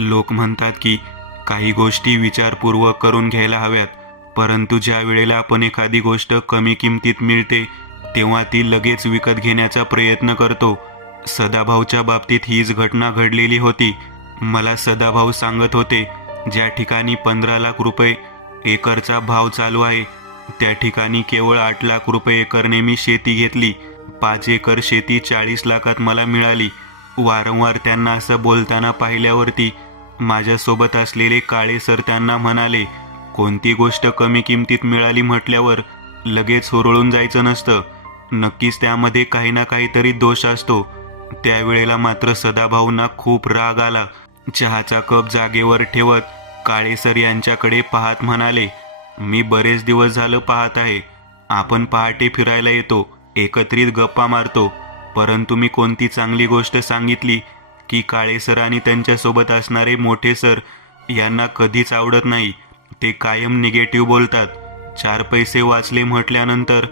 लोक म्हणतात की काही गोष्टी विचारपूर्वक करून घ्यायला हव्यात, परंतु ज्या वेळेला आपण एखादी गोष्ट कमी किमतीत मिळते तेव्हा ती लगेच विकत घेण्याचा प्रयत्न करतो. सदाभाऊच्या बाबतीत हीच घटना घडलेली होती. मला सदाभाऊ सांगत होते, ज्या ठिकाणी 15 लाख रुपये एकरचा भाव चालू आहे त्या ठिकाणी केवळ 8 लाख रुपये एकरने मी शेती घेतली. 5 एकर शेती 40 लाखात मला मिळाली. वारंवार त्यांना असं बोलताना पाहिल्यावरती माझ्यासोबत असलेले काळे सर त्यांना म्हणाले, कोणती गोष्ट कमी किमतीत मिळाली म्हटल्यावर लगेच हुरळून जायचं नसतं, नक्कीच त्यामध्ये काही ना काहीतरी दोष असतो. त्यावेळेला मात्र सदाभाऊंना खूप राग आला. चहाचा कप जागेवर ठेवत काळे सर यांच्याकडे पाहत म्हणाले, मी बरेच दिवस झालं पाहत आहे, आपण पहाटे फिरायला येतो, एकत्रित गप्पा मारतो, परंतु मी कोणती चांगली गोष्ट सांगितली की काळे सर आणि त्यांच्यासोबत असणारे मोठे सर यांना कधीच आवडत नाही. ते कायम निगेटिव्ह बोलतात. 4 पैसे वाचले म्हटल्यानंतर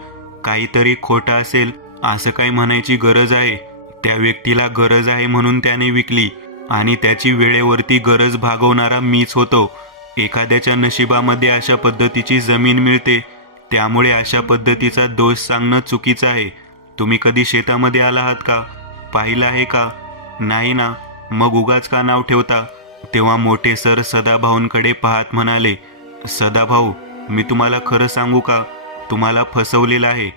काहीतरी खोटं असेल असं काही म्हणायची गरज आहे. त्या व्यक्तीला गरज आहे म्हणून त्याने विकली आणि त्याची वेळेवरती गरज भागवणारा मीच होतो. एखाद्याच्या नशिबामध्ये अशा पद्धतीची जमीन मिळते, त्यामुळे अशा पद्धतीचा दोष सांगणं चुकीचं आहे. तुम्ही कधी शेतामध्ये आला आहात का? पाहिलं आहे का? नाही ना, मग उगाच का नाव ठेवता? तेव्हा मोठे सर सदाभाऊंकडे पाहत म्हणाले, सदाभाऊ, मी तुम्हाला खरं सांगू का, तुम्हाला फसवलेलं आहे.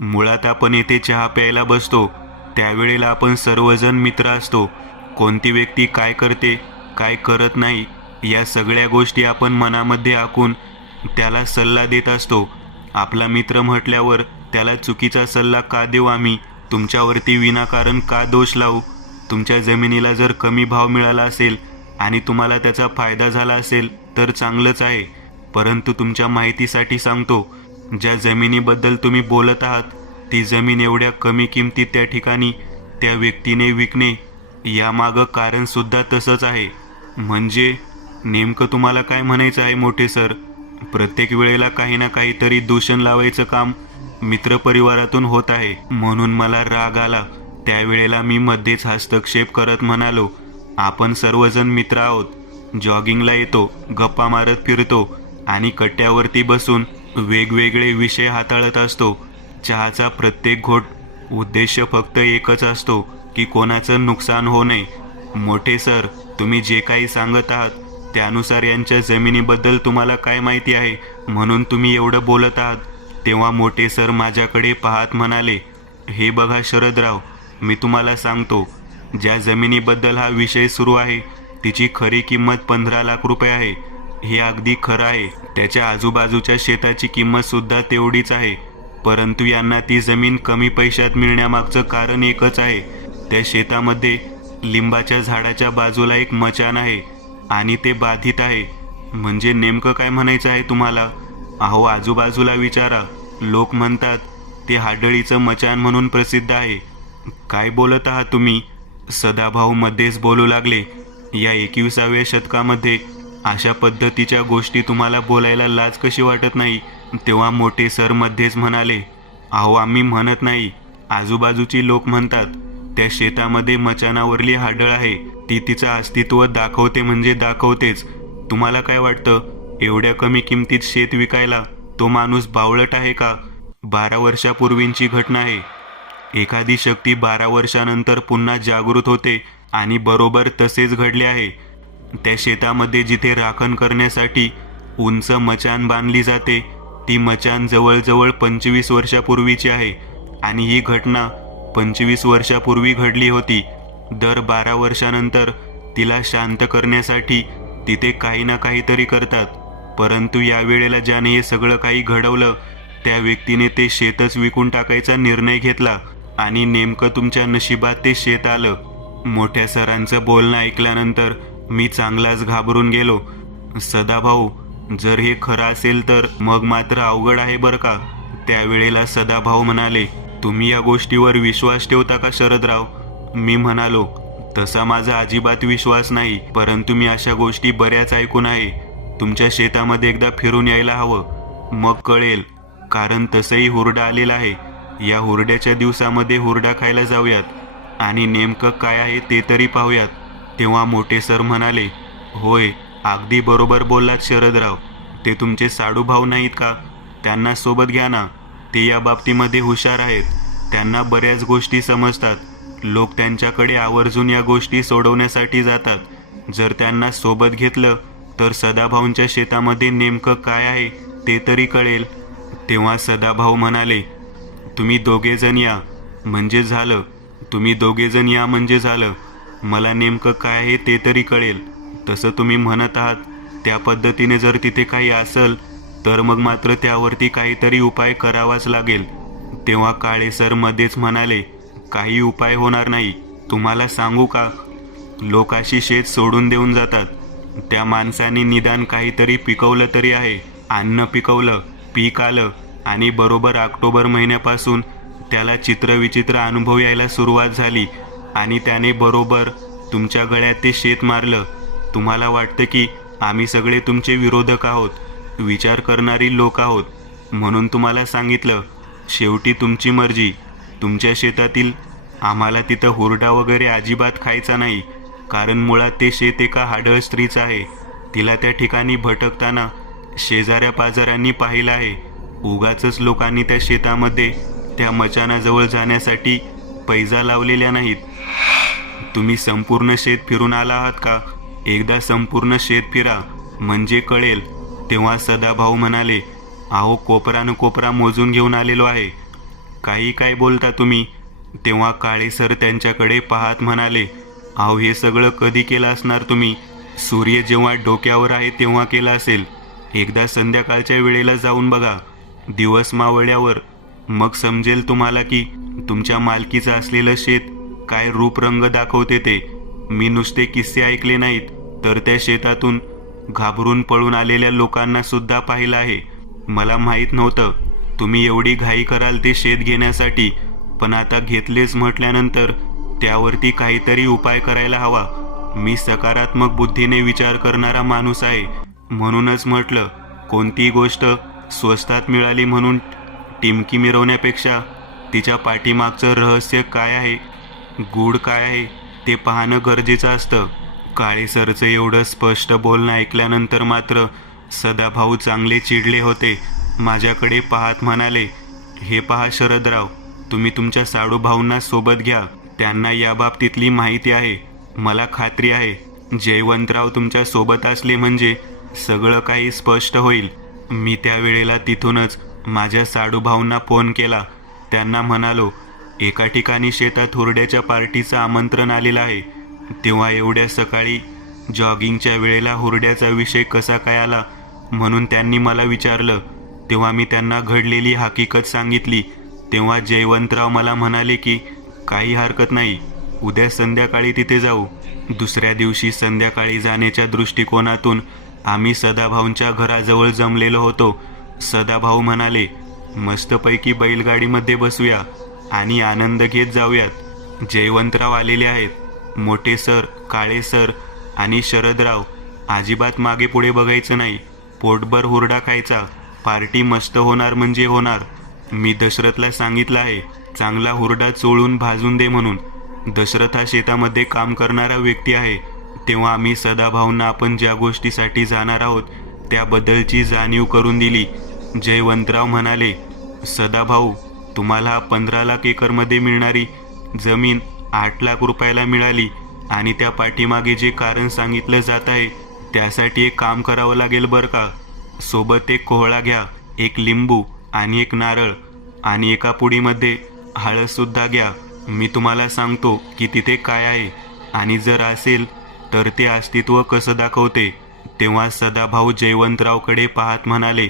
मुळात आपण येथे चहा प्यायला बसतो त्यावेळेला आपण सर्वजण मित्र असतो. कोणती व्यक्ती काय करते काय करत नाही या सगळ्या गोष्टी आपण मनामध्ये आखून त्याला सल्ला देत असतो. आपला मित्र म्हटल्यावर त्याला चुकीचा सल्ला का देऊ आम्ही? तुमच्यावरती विनाकारण का दोष लावू? तुमच्या जमिनीला जर कमी भाव मिळाला असेल आणि तुम्हाला त्याचा फायदा झाला असेल तर चांगलंच आहे, परंतु तुमच्या माहितीसाठी सांगतो, ज्या जमिनीबद्दल तुम्ही बोलत आहात ती जमीन एवढ्या कमी किमतीत त्या ठिकाणी त्या व्यक्तीने विकणे यामागं कारणसुद्धा तसंच आहे. म्हणजे नेमकं तुम्हाला काय म्हणायचं आहे मोठे सर? प्रत्येक वेळेला काही ना काहीतरी दूषण लावायचं काम मित्रपरिवारातून होत आहे म्हणून मला राग आला. त्यावेळेला मी मध्येच हस्तक्षेप करत म्हणालो, आपण सर्वजण मित्र आहोत, जॉगिंगला येतो, गप्पा मारत फिरतो आणि कट्ट्यावरती बसून वेगवेगळे विषय हाताळत असतो. चहाचा प्रत्येक घोट उद्देश फक्त एकच असतो की कोणाचं नुकसान होऊ नये. मोठे सर, तुम्ही जे काही सांगत आहात त्यानुसार यांच्या जमिनीबद्दल तुम्हाला काय माहिती आहे म्हणून तुम्ही एवढं बोलत आहात? तेव्हा मोठे सर माझ्याकडे पाहत म्हणाले, हे बघा शरदराव, मी तुम्हाला सांगतो, ज्या जमिनीबद्दल हा विषय सुरू आहे तिची खरी किंमत 15 लाख रुपये आहे. हे अगदी खरं आहे. त्याच्या आजूबाजूच्या शेताची किंमत सुद्धा तेवढीच आहे, परंतु यांना ती जमीन कमी पैशात मिळण्यामागचं कारण एकच आहे. त्या शेतामध्ये लिंबाच्या झाडाच्या बाजूला एक मचाण आहे आणि ते बाधित आहे. म्हणजे नेमकं काय म्हणायचं आहे तुम्हाला? अहो, आजूबाजूला विचारा, लोक म्हणतात ते हाडळीचं मचाण म्हणून प्रसिद्ध आहे. काय बोलत आहात तुम्ही? सदाभाऊ मध्येच बोलू लागले, या 21व्या शतकामध्ये अशा पद्धतीच्या गोष्टी तुम्हाला बोलायला लाज कशी वाटत नाही? तेव्हा मोठे सर मध्येच म्हणाले, अहो, आम्ही म्हणत नाही, आजूबाजूची लोक म्हणतात. त्या शेतामध्ये मचानावरली हाडळ आहे, ती तिचं अस्तित्व दाखवते म्हणजे दाखवतेच. तुम्हाला काय वाटतं, एवढ्या कमी किमतीत शेत विकायला तो माणूस बावळट आहे का? 12 वर्षापूर्वींची घटना आहे. एखादी शक्ती 12 वर्षानंतर पुन्हा जागृत होते आणि बरोबर तसेच घडले आहे. त्या शेतामध्ये जिथे राखण करण्यासाठी उंच मचाण बांधली जाते ती मचाण जवळजवळ 25 वर्षापूर्वीची आहे आणि ही घटना 25 वर्षापूर्वी घडली होती. दर 12 वर्षानंतर तिला शांत करण्यासाठी तिथे काही ना काहीतरी करतात, परंतु यावेळेला ज्याने हे सगळं काही घडवलं त्या व्यक्तीने ते शेतच विकून टाकायचा निर्णय घेतला आणि नेमकं तुमच्या नशिबात ते शेत आलं. मोठ्या सरांचं बोलणं ऐकल्यानंतर मी चांगलाच घाबरून गेलो. सदाभाऊ, जर हे खरं असेल तर मग मात्र अवघड आहे बरं का? त्यावेळेला सदाभाऊ म्हणाले, तुम्ही या गोष्टीवर विश्वास ठेवता का शरदराव? मी म्हणालो, तसा माझा अजिबात विश्वास नाही, परंतु मी अशा गोष्टी बऱ्याच ऐकून आहे. तुमच्या शेतामध्ये एकदा फिरून यायला हवं, मग कळेल. कारण तसंही हुरडा आलेला आहे. या हुरड्याच्या दिवसामध्ये हुरडा खायला जाऊयात आणि नेमकं काय आहे ते तरी पाहूयात. तेव्हा मोठे सर म्हणाले, होय, अगदी बरोबर बोललात शरदराव. ते तुमचे साडूभाऊ नाहीत का? त्यांना सोबत घ्या ना. ते या बाबतीमध्ये हुशार आहेत. त्यांना बऱ्याच गोष्टी समजतात. लोक त्यांच्याकडे आवर्जून या गोष्टी सोडवण्यासाठी जातात. जर त्यांना सोबत घेतलं तर सदाभाऊंच्या शेतामध्ये नेमकं काय आहे ते तरी कळेल. तेव्हा सदाभाऊ म्हणाले, तुम्ही दोघेजण या म्हणजे झालं. तुम्ही दोघेजण या म्हणजे झालं. मला नेमकं काय आहे ते तरी कळेल. तसं तुम्ही म्हणत आहात त्या पद्धतीने जर तिथे काही असेल तर मग मात्र त्यावरती काहीतरी उपाय करावाच लागेल. तेव्हा काळे सर मध्येच म्हणाले, काही उपाय होणार नाही. तुम्हाला सांगू का, लोक अशी शेत सोडून देऊन जातात. त्या माणसाने निदान काहीतरी पिकवलं तरी आहे. अन्न पिकवलं, पीक आलं आणि बरोबर ऑक्टोबर महिन्यापासून त्याला चित्रविचित्र अनुभव यायला सुरुवात झाली आणि त्याने बरोबर तुमच्या गळ्यात ते शेत मारलं. तुम्हाला वाटतं की आम्ही सगळे तुमचे विरोधक आहोत, विचार करणारी लोक आहोत, म्हणून तुम्हाला सांगितलं. शेवटी तुमची मर्जी. तुमच्या शेतातील आम्हाला तिथं हुरडा वगैरे अजिबात खायचा नाही, कारण मुळात ते शेत एका हाडळ स्त्रीचं आहे. तिला त्या ठिकाणी भटकताना शेजाऱ्या पाजाऱ्यांनी पाहिलं आहे. उगाचच लोकांनी त्या शेतामध्ये त्या मचानाजवळ जाण्यासाठी पैजा लावलेल्या नाहीत. तुम्ही संपूर्ण शेत फिरून आला आहात का? एकदा संपूर्ण शेत फिरा म्हणजे कळेल. तेव्हा सदाभाऊ म्हणाले, अहो, कोपरानं कोपरा मोजून घेऊन आलेलो आहे. काही काय बोलता तुम्ही? तेव्हा काळे सर त्यांच्याकडे पाहत म्हणाले, अहो, हे सगळं कधी केलं असणार तुम्ही? सूर्य जेव्हा डोक्यावर आहे तेव्हा केलं असेल. एकदा संध्याकाळच्या वेळेला जाऊन बघा, दिवस मावळल्यावर. मग समजेल तुम्हाला की तुमच्या मालकीचं असलेलं शेत काय रूप रंग दाखवते ते. मी नुसते किस्से ऐकले नाहीत, तर त्या शेतातून घाबरून पळून आलेल्या लोकांना सुद्धा पाहिलं आहे. मला माहीत नव्हतं तुम्ही एवढी घाई कराल ते शेत घेण्यासाठी, पण आता घेतलेच म्हटल्यानंतर त्यावरती काहीतरी उपाय करायला हवा. मी सकारात्मक बुद्धीने विचार करणारा माणूस आहे, म्हणूनच म्हटलं, कोणतीही गोष्ट स्वस्तात मिळाली म्हणून टिमकी मिरवण्यापेक्षा तिच्या पाठीमागचं रहस्य काय आहे, गूढ काय आहे ते पाहणं गरजेचं असतं. काळे सरचं एवढं स्पष्ट बोलणं ऐकल्यानंतर मात्र सदाभाऊ चांगले चिडले होते. माझ्याकडे पाहत म्हणाले, हे पहा शरदराव, तुम्ही तुमच्या साडूभाऊंना सोबत घ्या. त्यांना या बाबतीतली माहिती आहे. मला खात्री आहे जयवंतराव तुमच्या सोबत असले म्हणजे सगळं काही स्पष्ट होईल. मी त्यावेळेला तिथूनच माझ्या साडूभाऊंना फोन केला. त्यांना म्हणालो, एका ठिकाणी शेतात हुरड्याच्या पार्टीचं आमंत्रण आलेलं आहे. तेव्हा एवढ्या सकाळी जॉगिंगच्या वेळेला हुरड्याचा विषय कसा काय आला म्हणून त्यांनी मला विचारलं. तेव्हा मी त्यांना घडलेली हकीकत सांगितली. तेव्हा जयवंतराव मला म्हणाले की काही हरकत नाही, उद्या संध्याकाळी तिथे जाऊ. दुसऱ्या दिवशी संध्याकाळी जाण्याच्या दृष्टिकोनातून आम्ही सदाभाऊंच्या घराजवळ जमलेलो होतो. सदाभाऊ म्हणाले, मस्तपैकी बैलगाडीमध्ये बसूया आणि आनंद घेत जाऊयात. जयवंतराव आलेले आहेत. मोठे सर, काळे सर आणि शरदराव. अजिबात मागे पुढे बघायचं नाही. पोटभर हुरडा खायचा. पार्टी मस्त होणार म्हणजे होणार. मी दशरथला सांगितलं आहे चांगला हुरडा चोळून भाजून दे म्हणून. दशरथ हा शेतामध्ये काम करणारा व्यक्ती आहे. तेव्हा आम्ही सदाभाऊंना आपण ज्या गोष्टीसाठी जाणार आहोत त्याबद्दलची जाणीव करून दिली. जयवंतराव म्हणाले, सदाभाऊ, तुम्हाला 15 लाख एकरमध्ये मिळणारी जमीन 8 लाख रुपयाला मिळाली आणि त्या पाठीमागे जे कारण सांगितलं जात आहे त्यासाठी एक काम करावं लागेल बरं का. सोबत एक कोहळा घ्या, एक लिंबू आणि एक नारळ आणि एका पुडीमध्ये हळदसुद्धा घ्या. मी तुम्हाला सांगतो की तिथे काय आहे आणि जर असेल तर ते अस्तित्व कसं दाखवते. तेव्हा सदाभाऊ जयवंतरावकडे पाहत म्हणाले,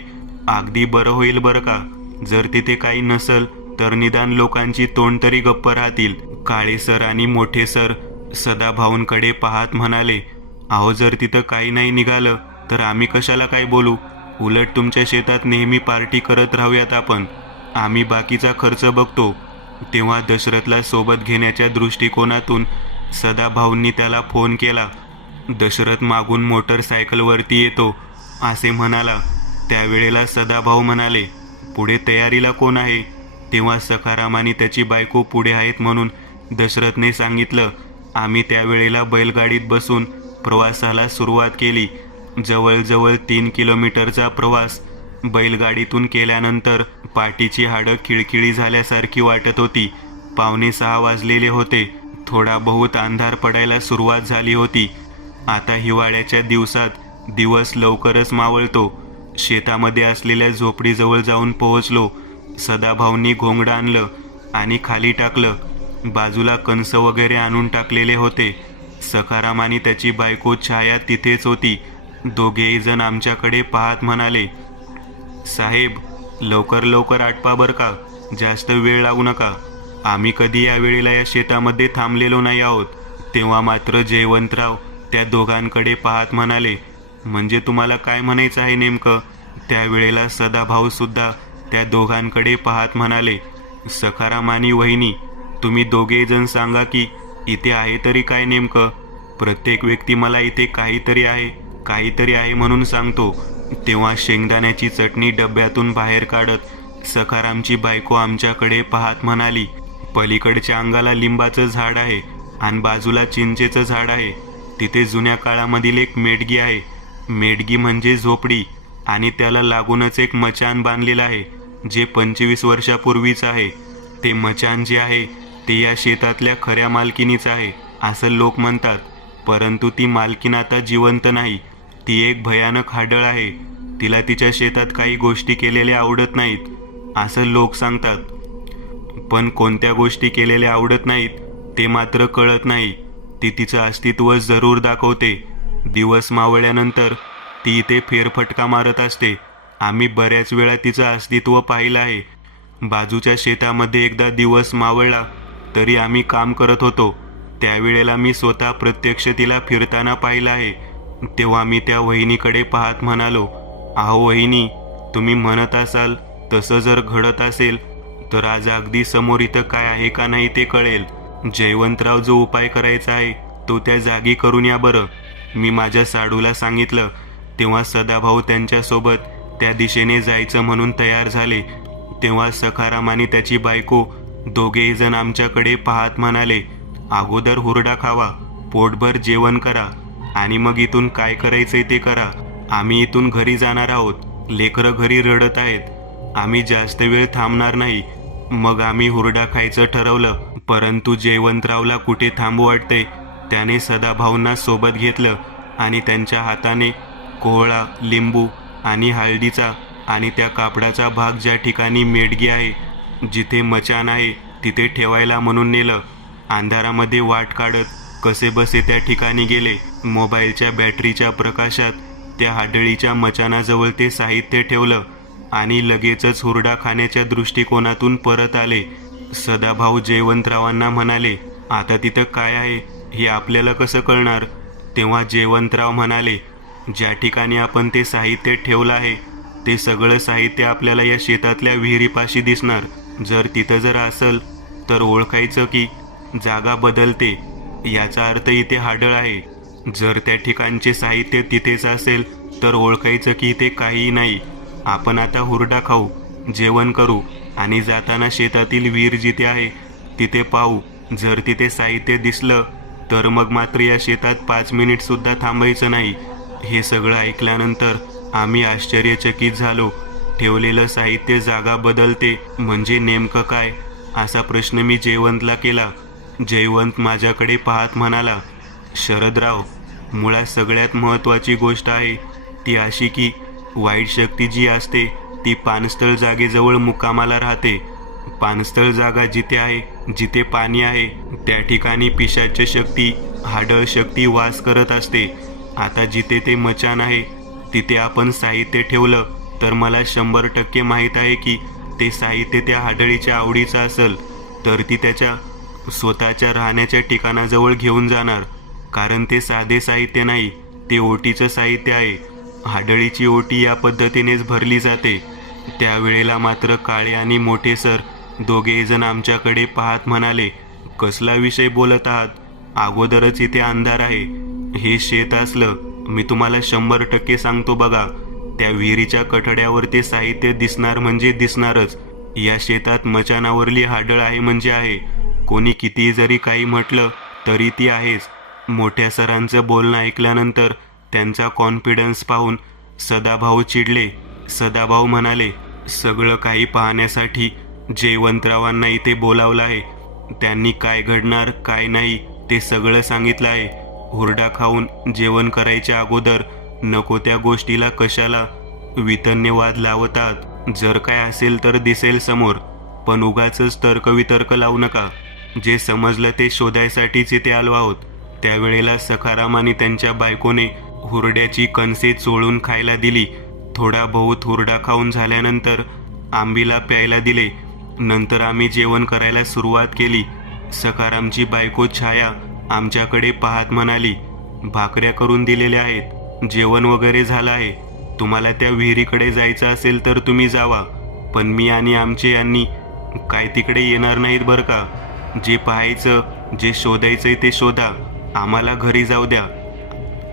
अगदी बरं होईल बरं का. जर तिथे काही नसल तर निदान लोकांची तोंड तरी गप्प राहतील. काळे सर आणि मोठे सर सदाभाऊंकडे पाहत म्हणाले, अहो, जर तिथं काही नाही निघालं तर आम्ही कशाला काय बोलू. उलट तुमच्या शेतात नेहमी पार्टी करत राहूयात आपण. आम्ही बाकीचा खर्च बघतो. तेव्हा दशरथला सोबत घेण्याच्या दृष्टिकोनातून सदाभाऊंनी त्याला फोन केला. दशरथ मागून मोटरसायकलवरती येतो असे म्हणाला. त्यावेळेला सदाभाऊ म्हणाले, पुढे तयारीला कोण आहे? तेव्हा सखाराम आणि त्याची बायको पुढे आहेत म्हणून दशरथने सांगितलं. आम्ही त्यावेळेला बैलगाडीत बसून प्रवासाला सुरुवात केली. जवळजवळ 3 किलोमीटरचा प्रवास बैलगाडीतून केल्यानंतर पाठीची हाडं खिळखिळी झाल्यासारखी वाटत होती. 5:45 वाजलेले होते. थोडा बहुत अंधार पडायला सुरुवात झाली होती. आता हिवाळ्याच्या दिवसात दिवस लवकरच मावळतो. शेतामध्ये असलेल्या झोपडीजवळ जाऊन पोहोचलो. सदाभाऊंनी घोंगडं आणलं आणि खाली टाकलं. बाजूला कणस वगैरे आणून टाकलेले होते. सखाराम आणि त्याची बायको छाया तिथेच होती. दोघेही जण आमच्याकडे पाहत म्हणाले, साहेब, लवकर लवकर आटपा बरं का, जास्त वेळ लागू नका. आम्ही कधी या वेळेला या शेतामध्ये थांबलेलो नाही आहोत. तेव्हा मात्र जयवंतराव त्या दोघांकडे पाहत म्हणाले, म्हणजे तुम्हाला काय म्हणायचं आहे नेमकं? त्यावेळेला सदाभाऊ सुद्धा त्या दोघांकडे पाहत म्हणाले, सखाराम आणि वहिनी, तुम्ही दोघे जण सांगा की इथे आहे तरी काय नेमकं? प्रत्येक व्यक्ती मला इथे काहीतरी आहे म्हणून सांगतो. तेव्हा शेंगदाण्याची चटणी डब्यातून बाहेर काढत सखारामची बायको आमच्याकडे पाहत म्हणाली, पलीकडच्या अंगाला लिंबाचं झाड आहे आणि बाजूला चिंचेचं झाड आहे. तिथे जुन्या काळामधील एक मेडगी आहे. मेडगी म्हणजे झोपडी आणि त्याला लागूनच एक मचाण बांधलेलं आहे, जे 25 वर्षापूर्वीच आहे. ते मचाण जे आहे ते या शेतातल्या खऱ्या मालकिनीचं आहे असं लोक म्हणतात. परंतु ती मालकीण आता जिवंत नाही. ती एक भयानक हाडळ आहे. तिला तिच्या शेतात काही गोष्टी केलेल्या आवडत नाहीत असं लोक सांगतात. पण कोणत्या गोष्टी केलेल्या आवडत नाहीत ते मात्र कळत नाही. ती तिचं अस्तित्व जरूर दाखवते. दिवस मावळल्यानंतर ती इथे फेरफटका मारत असते. आम्ही बऱ्याच वेळा तिचं अस्तित्व पाहिलं आहे. बाजूच्या शेतामध्ये एकदा दिवस मावळला तरी आम्ही काम करत होतो. त्यावेळेला मी स्वतः प्रत्यक्ष तिला फिरताना पाहिलं आहे. तेव्हा मी त्या वहिनीकडे पाहत म्हणालो, अहो वहिनी, तुम्ही म्हणत असाल तसं जर घडत असेल तर आज अगदी समोर इथं काय आहे का नाही ते कळेल. जयवंतराव जो उपाय करायचा आहे तो त्या जागी करून या बरं. मी माझ्या साडूला सांगितलं. तेव्हा सदाभाऊ त्यांच्यासोबत त्या दिशेने जायचं म्हणून तयार झाले. तेव्हा सखाराम आणि त्याची बायको दोघेही जण आमच्याकडे पाहत म्हणाले, अगोदर हुरडा खावा, पोटभर जेवण करा आणि मग इथून काय करायचंय ते करा. आम्ही इथून घरी जाणार आहोत. लेकरं घरी रडत आहेत. आम्ही जास्त वेळ थांबणार नाही. मग आम्ही हुरडा खायचं ठरवलं. परंतु जयवंतरावला कुठे थांबू वाटते. त्याने सदाभाऊंना सोबत घेतलं आणि त्यांच्या हाताने कोहळा, लिंबू आणि हळदीचा आणि त्या कापडाचा भाग ज्या ठिकाणी मेडगी आहे, जिथे मचाण आहे, तिथे ठेवायला म्हणून नेलं. अंधारामध्ये वाट काढत कसेबसे त्या ठिकाणी गेले. मोबाईलच्या बॅटरीच्या प्रकाशात त्या हाडळीच्या मचाणाजवळ ते साहित्य ठेवलं आणि लगेचच हुरडा खाण्याच्या दृष्टिकोनातून परत आले. सदाभाऊ जयवंतरावांना म्हणाले, आता तिथं काय आहे हे आपल्याला कसं कळणार? तेव्हा जयवंतराव म्हणाले, ज्या ठिकाणी आपण ते साहित्य ठेवलं आहे ते सगळं साहित्य आपल्याला या शेतातल्या विहिरीपाशी दिसणार. जर असेल तर ओळखायचं की जागा बदलते. याचा अर्थ इथे हाडळ आहे. जर त्या ठिकाणचे साहित्य तिथेच असेल तर ओळखायचं की इथे काहीही नाही. आपण आता हुरडा खाऊ, जेवण करू आणि जाताना शेतातील विहीर जिथे आहे तिथे पाहू. जर तिथे साहित्य दिसलं तर मग मात्र या शेतात 5 मिनिटसुद्धा थांबायचं नाही. हे सगळं ऐकल्यानंतर आम्ही आश्चर्यचकित झालो. ठेवलेलं साहित्य जागा बदलते म्हणजे नेमकं काय, असा प्रश्न मी जयवंतला केला. जयवंत माझ्याकडे पाहत म्हणाला, शरदराव, मुळात सगळ्यात महत्त्वाची गोष्ट आहे ती अशी की वाईट शक्ती जी असते ती पानस्थळ जागेजवळ मुक्कामाला राहते. पानस्थळ जागा जिथे आहे, जिथे पाणी आहे, त्या ठिकाणी पिशाच्य शक्ती, हाडळ शक्ती वास करत असते. आता जिथे ते मचाण आहे तिथे आपण साहित्य ठेवलं तर मला 100% माहीत आहे की ते साहित्य त्या हाडळीच्या आवडीचं असेल तर ती त्याच्या स्वतःच्या राहण्याच्या ठिकाणाजवळ घेऊन जाणार. कारण ते साधे साहित्य नाही, ते ओटीचं साहित्य आहे. हाडळीची ओटी या पद्धतीनेच भरली जाते. त्यावेळेला मात्र काळे आणि मोठे सर दोघेही जण आमच्याकडे पाहत म्हणाले, कसला विषय बोलत आहात? अगोदरच इथे अंधार आहे. हे शेत असलं, मी तुम्हाला 100% सांगतो बघा, त्या विहिरीच्या कठड्यावर ते साहित्य दिसणार म्हणजे दिसणारच. या शेतात मचाणावरली हाडळ आहे म्हणजे आहे. कोणी कितीही जरी काही म्हटलं तरी ती आहेच. मोठ्या सरांचं बोलणं ऐकल्यानंतर त्यांचा कॉन्फिडन्स पाहून सदाभाऊ चिडले. सदाभाऊ म्हणाले, सगळं काही पाहण्यासाठी जयवंतरावांना इथे बोलावलं आहे. त्यांनी काय घडणार काय नाही ते सगळं सांगितलं आहे. हुरडा खाऊन जेवण करायच्या अगोदर नको त्या गोष्टीला कशाला वितन्यवाद लावतात. जर काय असेल तर दिसेल समोर, पण उगाचच तर्कवितर्क लावू नका. जे समजलं ते शोधायसाठीच इथे आलो आहोत. त्यावेळेला सखाराम आणि त्यांच्या बायकोने हुरड्याची कणसे चोळून खायला दिली. थोडा बहुत हुरडा खाऊन झाल्यानंतर आंबीला प्यायला दिले. नंतर आम्ही जेवण करायला सुरुवात केली. सखारामची बायको छाया आमच्याकडे पाहत म्हणाली, भाकऱ्या करून दिलेल्या आहेत, जेवण वगैरे झालं आहे. तुम्हाला त्या विहिरीकडे जायचं असेल तर तुम्ही जावा, पण मी आणि आमचे यांनी काय तिकडे येणार नाहीत बरं का. जे पाहायचं जे शोधायचंय ते शोधा, आम्हाला घरी जाऊ द्या.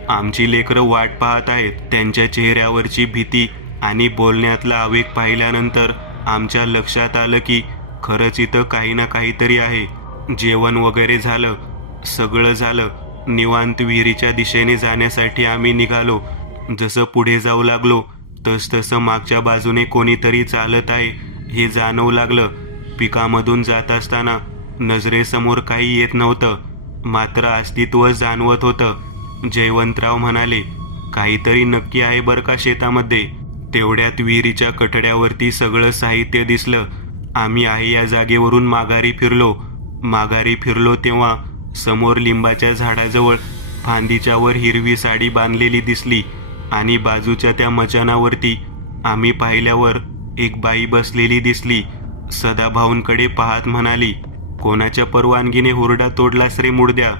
आमची लेकरं वाट पाहत आहेत. त्यांच्या चेहऱ्यावरची भीती आणि बोलण्यातला आवेग पाहिल्यानंतर आमच्या लक्षात आलं की खरंच इथं काही ना काहीतरी आहे. जेवण वगैरे झालं, सगळं झालं. निवांत विहिरीच्या दिशेने जाण्यासाठी आम्ही निघालो. जसं पुढे जाऊ लागलो तसतसं मागच्या बाजूने कोणीतरी चालत आहे हे जाणवू लागलं. पिकामधून जात असताना नजरेसमोर काही येत नव्हतं, मात्र अस्तित्व जाणवत होतं. जयवंतराव म्हणाले, काहीतरी नक्की आहे बरं का शेतामध्ये. तेवढ्यात विहिरीच्या कठड्यावरती सगळं साहित्य दिसलं. आम्ही आहे या जागेवरून माघारी फिरलो तेव्हा समोर लिंबाच्या झाडाजवळ फांदीच्या वर हिरवी साडी बांधलेली दिसली आणि बाजूच्या त्या मचानावरती आम्ही पाहिल्यावर एक बाई बसलेली दिसली. सदाभाऊंकडे पाहत म्हणाली, कोणाच्या परवानगीने हुरडा तोडलास रे मुडद्या.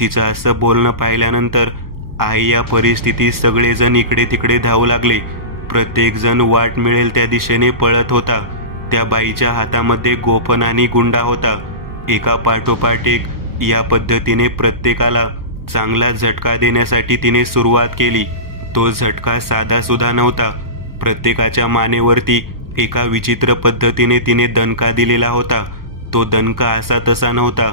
तिचं असं बोलणं पाहिल्यानंतर आई या परिस्थितीत सगळेजण इकडे तिकडे धावू लागले. प्रत्येक जण वाट मिळेल त्या दिशेने पळत होता. त्या बाईच्या हातामध्ये गोफण आणि गुंडा होता. एका पाठोपाठ एक या पद्धतीने प्रत्येकाला चांगला झटका देण्यासाठी तिने सुरुवात केली. तो झटका साधा सुद्धा नव्हता. प्रत्येकाच्या मानेवरती एका विचित्र पद्धतीने तिने दणका दिलेला होता. तो दणका असा तसा नव्हता.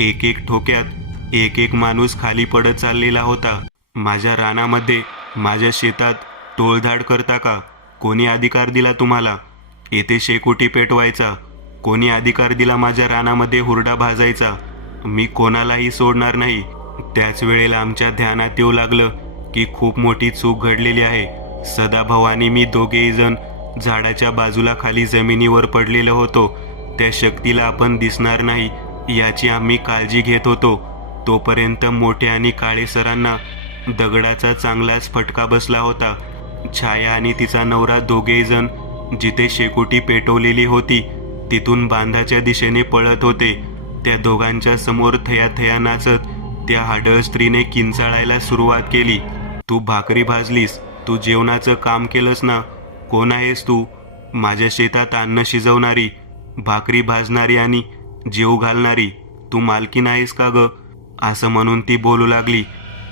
एक एक ठोक्यात एक एक माणूस खाली पडत चाललेला होता. माझ्या रानामध्ये, माझ्या शेतात टोळधाड करता का? कोणी अधिकार दिला तुम्हाला येथे शेकोटी पेटवायचा? कोणी अधिकार दिला माझ्या रानामध्ये हुरडा भाजायचा? मी कोणालाही सोडणार नाही. त्याच वेळेला आमच्या ध्यानात येऊ लागलं की खूप मोठी चूक घडलेली आहे. सदाभाऊ आणि मी दोघेही जण झाडाच्या बाजूला खाली जमिनीवर पडलेलो होतो. त्या शक्तीला आपण दिसणार नाही याची आम्ही काळजी घेत होतो. तोपर्यंत मोठे आणि काळे सरांना दगडाचा चांगलाच फटका बसला होता. छाया आणि तिचा नवरा दोघेही जण जिथे शेकोटी पेटवलेली होती तिथून बांधाच्या दिशेने पळत होते. त्या दोघांच्या समोर थया थया नाचत त्या हाडळ स्त्रीने किंचाळायला सुरुवात केली, तू भाकरी भाजलीस, तू जेवणाचं काम केलंस ना? कोण आहेस तू? माझ्या शेतात अन्न शिजवणारी, भाकरी भाजणारी आणि जेव घालणारी तू मालकीण आहेस का ग? असं म्हणून ती बोलू लागली.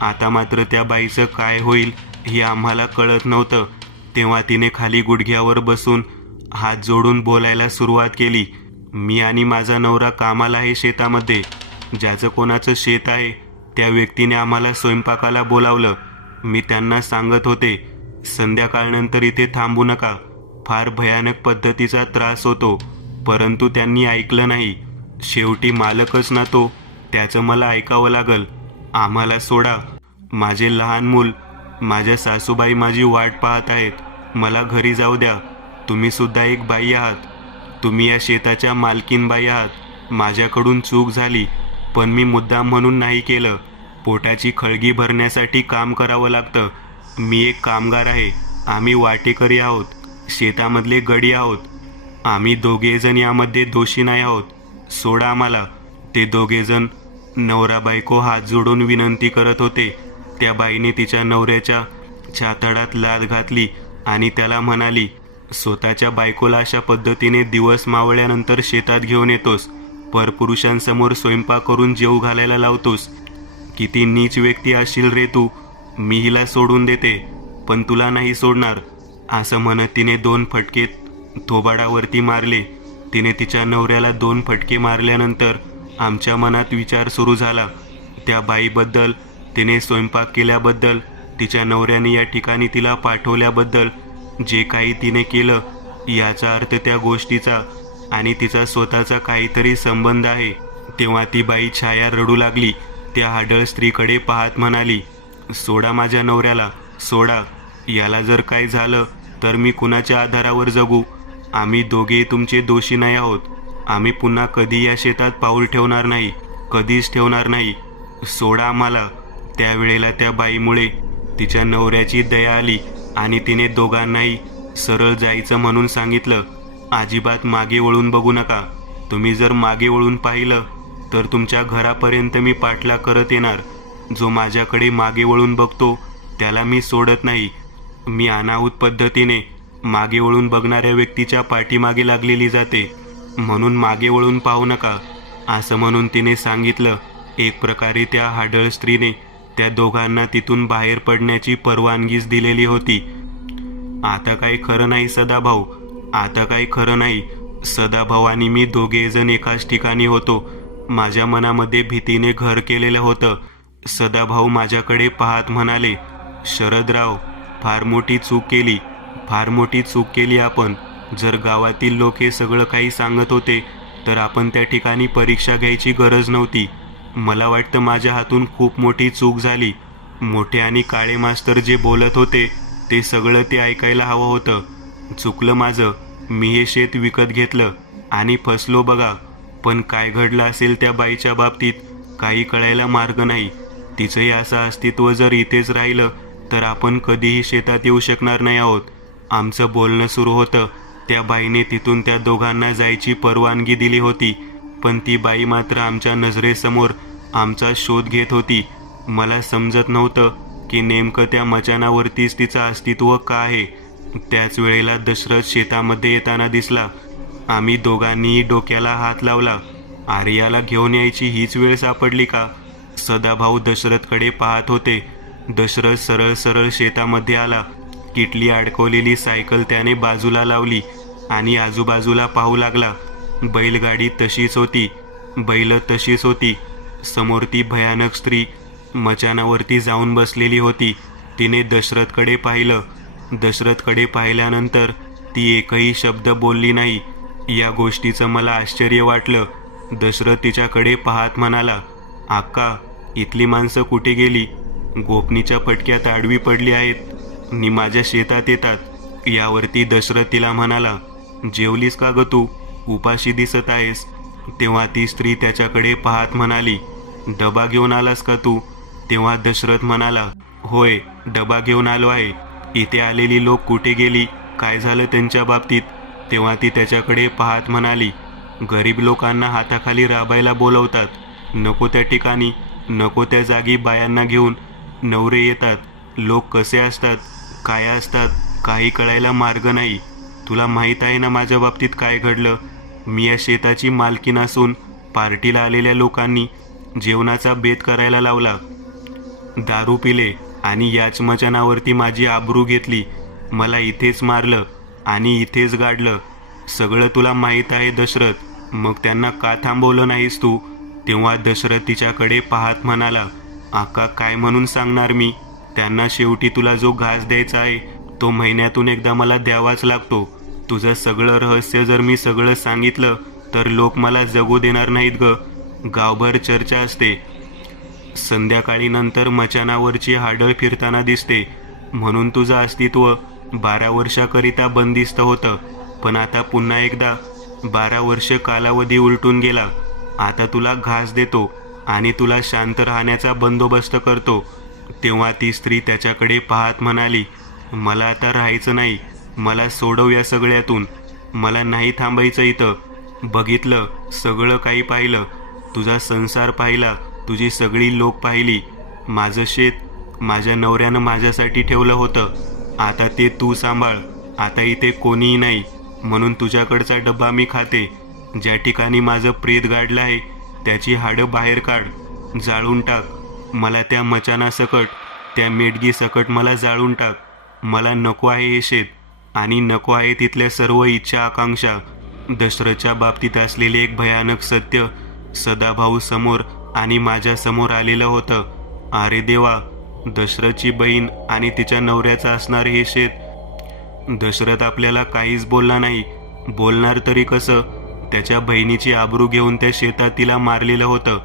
आता मात्र त्या बाईचं काय होईल हे आम्हाला कळत नव्हतं. तेव्हा तिने खाली गुडघ्यावर बसून हात जोडून बोलायला सुरुवात केली. मी आणि माझा नवरा कामाला आहे शेतामध्ये. ज्याचं कोणाचं शेत आहे त्या व्यक्तीने आम्हाला स्वयंपाकाला बोलावलं. मी त्यांना सांगत होते, संध्याकाळनंतर इथे थांबू नका, फार भयानक पद्धतीचा त्रास होतो. परंतु त्यांनी ऐकलं नाही. शेवटी मालकच ना तो, त्याचं मला ऐकावं लागल. आम्हाला सोडा. माझे लहान मूल, माझ्या सासूबाई माझी वाट पाहत आहेत. मला घरी जाऊ द्या. तुम्ही सुद्धा एक बाई आहात. तुम्ही या शेताच्या मालकीनबाई आहात. माझ्याकडून चूक झाली, पण मी मुद्दाम म्हणून नाही केलं. पोटाची खळगी भरण्यासाठी काम करावं लागतं. मी एक कामगार आहे. आम्ही वाटेकरी आहोत, शेतामधले गडी आहोत. आम्ही दोघेजण यामध्ये दोषी नाही आहोत. सोडा आम्हाला. ते दोघेजण नवरा बायको हात जोडून विनंती करत होते. त्या बाईने तिच्या नवऱ्याच्या छातडात लाथ घातली आणि त्याला म्हणाली, स्वतःच्या बायकोला अशा पद्धतीने दिवस मावळल्यानंतर शेतात घेऊन येतोस, परपुरुषांसमोर स्वयंपाक करून जेवू घालायला लावतोस. किती नीच व्यक्ती असशील रे तू. मी हिला सोडून देते, पण तुला नाही सोडणार. असं म्हणत तिने 2 फटके थोबाडावरती मारले. तिने तिच्या नवऱ्याला 2 फटके मारल्यानंतर आमच्या मनात विचार सुरू झाला, त्या बाईबद्दल, तिने स्वयंपाक केल्याबद्दल, तिच्या नवऱ्याने या ठिकाणी तिला पाठवल्याबद्दल, जे काही तिने केलं याचा अर्थ त्या गोष्टीचा आणि तिचा स्वतःचा काहीतरी संबंध आहे. तेव्हा ती बाई छाया रडू लागली. त्या हाडळ स्त्रीकडे पाहत म्हणाली, सोडा माझ्या नवऱ्याला, सोडा. याला जर काय झालं तर मी कुणाच्या आधारावर जगू? आम्ही दोघे तुमचे दोषी नाही आहोत. आम्ही पुन्हा कधी या शेतात पाऊल ठेवणार नाही, कधीच ठेवणार नाही. सोडा आम्हाला. त्यावेळेला त्या बाईमुळे तिच्या नवऱ्याची दया आली आणि तिने दोघांनाही सरळ जायचं म्हणून सांगितलं. अजिबात मागे वळून बघू नका. तुम्ही जर मागे वळून पाहिलं तर तुमच्या घरापर्यंत मी पाठलाग करत येणार. जो माझ्याकडे मागे वळून बघतो त्याला मी सोडत नाही. मी अनाहूत पद्धतीने मागे वळून बघणाऱ्या व्यक्तीच्या पाठीमागे लागलेली जाते, म्हणून मागे वळून पाहू नका, असं म्हणून तिने सांगितलं. एक प्रकारे त्या हाडळ स्त्रीने त्या दोघांना तिथून बाहेर पडण्याची परवानगीच दिलेली होती. आता काही खरं नाही सदाभाऊ, आता काही खरं नाही. सदाभाऊ आणि मी दोघेजण एकाच ठिकाणी होतो. माझ्या मनामध्ये भीतीने घर केलेलं होतं. सदाभाऊ माझ्याकडे पाहत म्हणाले, शरदराव, फार मोठी चूक केली, फार मोठी चूक केली आपण. जर गावातील लोक हे सगळं काही सांगत होते तर आपण त्या ठिकाणी परीक्षा घ्यायची गरज नव्हती. मला वाटतं माझ्या हातून खूप मोठी चूक झाली. मोठे आणि काळे मास्तर जे बोलत होते ते सगळं ते ऐकायला हवं होतं. चुकलं माझं. मी हे शेत विकत घेतलं आणि फसलो बघा. पण काय घडलं असेल त्या बाईच्या बाबतीत काही कळायला मार्ग नाही. तिचंही असं अस्तित्व जर इथेच राहिलं तर आपण कधीही शेतात येऊ शकणार नाही आहोत. आमचं बोलणं सुरू होतं. त्या बाईने तिथून त्या दोघांना जायची परवानगी दिली होती, पण ती बाई मात्र आमच्या नजरेसमोर आमचा शोध घेत होती. मला समजत नव्हतं की नेमकं त्या मचानावरतीच तिचं अस्तित्व का आहे. त्याच वेळेला दशरथ शेतामध्ये येताना दिसला. आम्ही दोघांनीही डोक्याला हात लावला. आर्याला घेऊन यायची हीच वेळ सापडली का? सदाभाऊ दशरथकडे पाहत होते. दशरथ सरळ सरळ शेतामध्ये आला. किटली अडकवलेली सायकल त्याने बाजूला लावली आणि आजूबाजूला पाहू लागला. बैलगाडी तशीच होती, बैल तशीच होती. समोर ती भयानक स्त्री मचानावरती जाऊन बसलेली होती. तिने दशरथकडे पाहिलं. दशरथकडे पाहिल्यानंतर ती एकही शब्द बोलली नाही. या गोष्टीचं मला आश्चर्य वाटलं. दशरथ तिच्याकडे पाहत म्हणाला, आक्का, इथली माणसं कुठे गेली? गोपनीच्या पटक्यात आडवी पडली आहेत नि माझ्या शेतात येतात. यावरती दशरथ तिला म्हणाला, जेवलीस का ग तू? उपाशी दिसत आहेस. तेव्हा ती स्त्री त्याच्याकडे पाहत म्हणाली, डबा घेऊन आलास का तू? तेव्हा दशरथ म्हणाला, होय, डबा घेऊन आलो आहे. इथे आलेली लोक कुठे गेली? काय झालं त्यांच्या बाबतीत? तेव्हा ती त्याच्याकडे पाहत म्हणाली, गरीब लोकांना हाताखाली राबायला बोलवतात. नको त्या ठिकाणी, नको त्या जागी बायांना घेऊन नवरे येतात. लोक कसे असतात, काय असतात, काही कळायला मार्ग नाही. तुला माहीत आहे ना माझ्या बाबतीत काय घडलं? मी या शेताची मालकीण असून पार्टीला आलेल्या लोकांनी जेवणाचा बेत करायला लावला. दारू पिले आणि याच मचानावरती माझी आबरू घेतली. मला इथेच मारलं आणि इथेच गाडलं. सगळं तुला माहीत आहे दशरथ. मग त्यांना का थांबवलं नाहीस तू? तेव्हा दशरथ तिच्याकडे पाहत म्हणाला, आका, काय म्हणून सांगणार मी? त्यांना शेवटी तुला जो घास द्यायचा आहे तो महिन्यातून एकदा मला द्यावाच लागतो. तुझं सगळं रहस्य जर मी सगळं सांगितलं तर लोक मला जगू देणार नाहीत ग. गावभर चर्चा असते. संध्याकाळी नंतर मचानावरची हाडळ फिरताना दिसते. म्हणून तुझं अस्तित्व 12 वर्षाकरिता बंदिस्त होतं. पण आता पुन्हा एकदा 12 वर्ष कालावधी उलटून गेला. आता तुला घास देतो आणि तुला शांत राहण्याचा बंदोबस्त करतो. तेव्हा ती स्त्री त्याच्याकडे पाहत म्हणाली, मला आता राहायचं नाही. मला सोडव या सगळ्यातून. मला नाही थांबायचं इथं. बघितलं, सगळं काही पाहिलं. तुझा संसार पाहिला, तुझी सगळी लोक पाहिली. माझं शेत माझ्या नवऱ्यानं माझ्यासाठी ठेवलं होतं. आता ते तू सांभाळ. आता इथे कोणीही नाही, म्हणून तुझ्याकडचा डब्बा मी खाते. ज्या ठिकाणी माझं प्रेत गाडलं आहे त्याची हाडं बाहेर काढ, जाळून टाक. मला त्या मचानासकट, त्या मेडगीसकट मला जाळून टाक. मला नको आहे हे शेत आणि नको आहे तिथल्या सर्व इच्छा आकांक्षा. दशरथच्या बाबतीत असलेले एक भयानक सत्य सदाभाऊ समोर आणि माझ्या समोर आलेलं होतं. अरे देवा, दशरथची बहीण आणि तिच्या नवऱ्याचं असणार हे शेत. दशरथ आपल्याला काहीच बोलला नाही. बोलणार तरी कसं? त्याच्या बहिणीची आबरू घेऊन त्या शेतात तिला मारलेलं होतं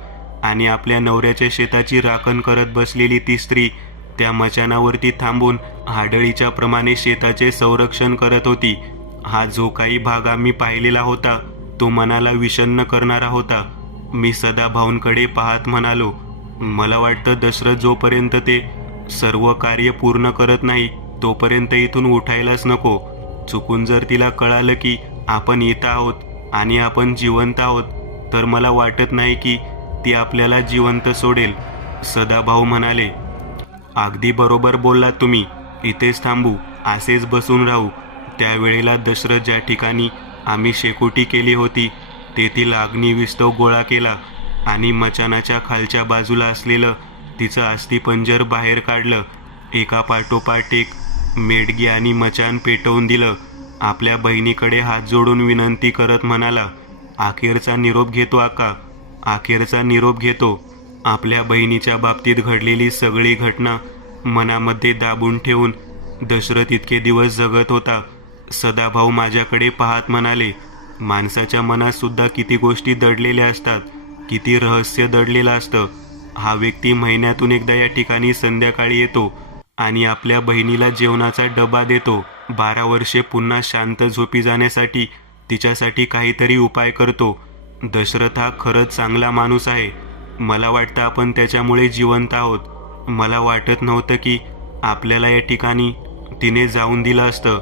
आणि आपल्या नवऱ्याच्या शेताची राखण करत बसलेली ती स्त्री त्या मचानावरती थांबून हाडळीच्या प्रमाणे शेताचे संरक्षण करत होती. हा जो काही भाग आम्ही पाहिलेला होता तो मनाला विषण्ण करणारा होता. मी सदाभाऊंकडे पाहत म्हणालो, मला वाटतं दशरथ जोपर्यंत ते सर्व कार्य पूर्ण करत नाही तोपर्यंत इथून उठायलाच नको. चुकून जर तिला कळालं की आपण येत आहोत आणि आपण जिवंत आहोत तर मला वाटत नाही की ती आपल्याला जिवंत सोडेल. सदाभाऊ म्हणाले, अगदी बरोबर बोललात तुम्ही. इथेच थांबू, असेच बसून राहू. त्यावेळेला दशरथ ज्या ठिकाणी आम्ही शेकोटी केली होती तेथील अग्निविस्तव गोळा केला आणि मचानाच्या खालच्या बाजूला असलेलं तिचं अस्थिपंजर बाहेर काढलं. एका पाठोपाठ एक मेडगी आणि मचान पेटवून दिलं. आपल्या बहिणीकडे हात जोडून विनंती करत म्हणाला, अखेरचा निरोप घेतो आका, अखेरचा निरोप घेतो. आपल्या बहिणीच्या बाबतीत घडलेली सगळी घटना मनामध्ये दाबून ठेवून दशरथ इतके दिवस जगत होता. सदाभाऊ माझ्याकडे पाहत म्हणाले, माणसाच्या मनात सुद्धा किती गोष्टी दडलेल्या असतात, किती रहस्य दडलेलं असतं. हा व्यक्ती महिन्यातून एकदा या ठिकाणी संध्याकाळी येतो आणि आपल्या बहिणीला जेवणाचा डबा देतो. 12 वर्षे पुन्हा शांत झोपी जाण्यासाठी तिच्यासाठी काहीतरी उपाय करतो. दशरथ हा खरंच चांगला माणूस आहे. मला वाटतं आपण त्याच्यामुळे जिवंत आहोत. मला वाटत नव्हतं की आपल्याला या ठिकाणी तिने जाऊन दिलं असतं.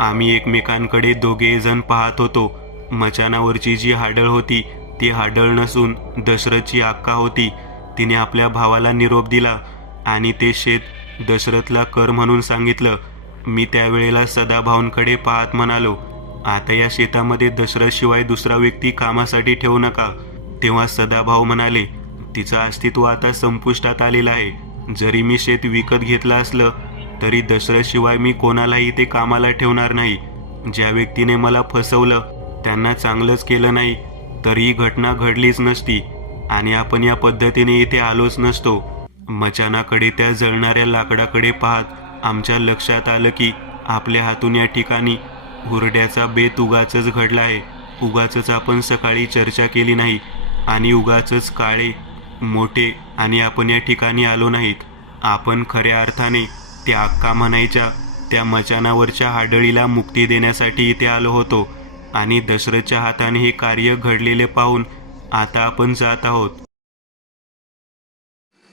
आम्ही एकमेकांकडे दोघेजण पाहत होतो. मचानावरची जी हाडळ होती ती हाडळ नसून दशरथची आक्का होती. तिने आपल्या भावाला निरोप दिला आणि ते शेत दशरथला कर म्हणून सांगितलं. मी त्यावेळेला सदाभाऊंकडे पाहत म्हणालो, आता या शेतामध्ये दशरथशिवाय दुसरा व्यक्ती कामासाठी ठेवू नका. तेव्हा सदाभाऊ म्हणाले, तिचं अस्तित्व आता संपुष्टात आलेलं आहे. जरी मी शेत विकत घेतलं असलं तरी दशरथशिवाय मी कोणालाही ते कामाला ठेवणार नाही. ज्या व्यक्तीने मला फसवलं त्यांना चांगलंच केलं नाही तर ही घटना घडलीच नसती आणि आपण या पद्धतीने इथे आलोच नसतो. मचानाकडे त्या जळणाऱ्या लाकडाकडे पाहत आमच्या लक्षात आलं की आपल्या हातून या ठिकाणी हुरड्याचा बेत उगाचच घडला आहे. उगाचच आपण सकाळी चर्चा केली नाही आणि उगाचच काळे मोठे आणि आपण या ठिकाणी आलो नाहीत. आपण खऱ्या अर्थाने त्या अक्का म्हणायच्या त्या मचानावरच्या हाडळीला मुक्ती देण्यासाठी इथे आलो होतो आणि दशरथच्या हाताने हे कार्य घडलेले पाहून आता आपण जात आहोत.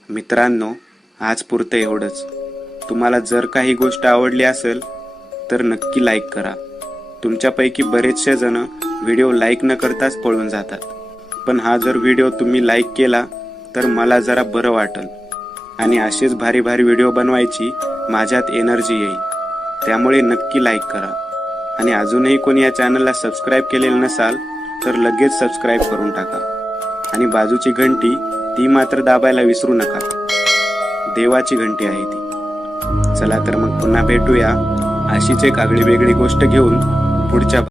मित्रांनो, आज पुरतं एवढंच. तुम्हाला जर काही गोष्ट आवडली असेल तर नक्की लाईक करा. तुमच्यापैकी बरेचसे जण व्हिडिओ लाईक न करताच पळून जातात, पण हा जर व्हिडिओ तुम्ही लाईक केला तर मला जरा बरं वाटेल आणि असेच भारी भारी व्हिडिओ बनवायची माझ्यात एनर्जी येईल. त्यामुळे नक्की लाईक करा आणि अजूनही कोणी या चॅनलला सबस्क्राईब केलेलं नसाल तर लगेच सबस्क्राईब करून टाका आणि बाजूची घंटी ती मात्र दाबायला विसरू नका. देवाची घंटी आहे ती. चला तर मग पुन्हा भेटूया अशीच एक आगळी वेगळी गोष्ट घेऊन पुढच्या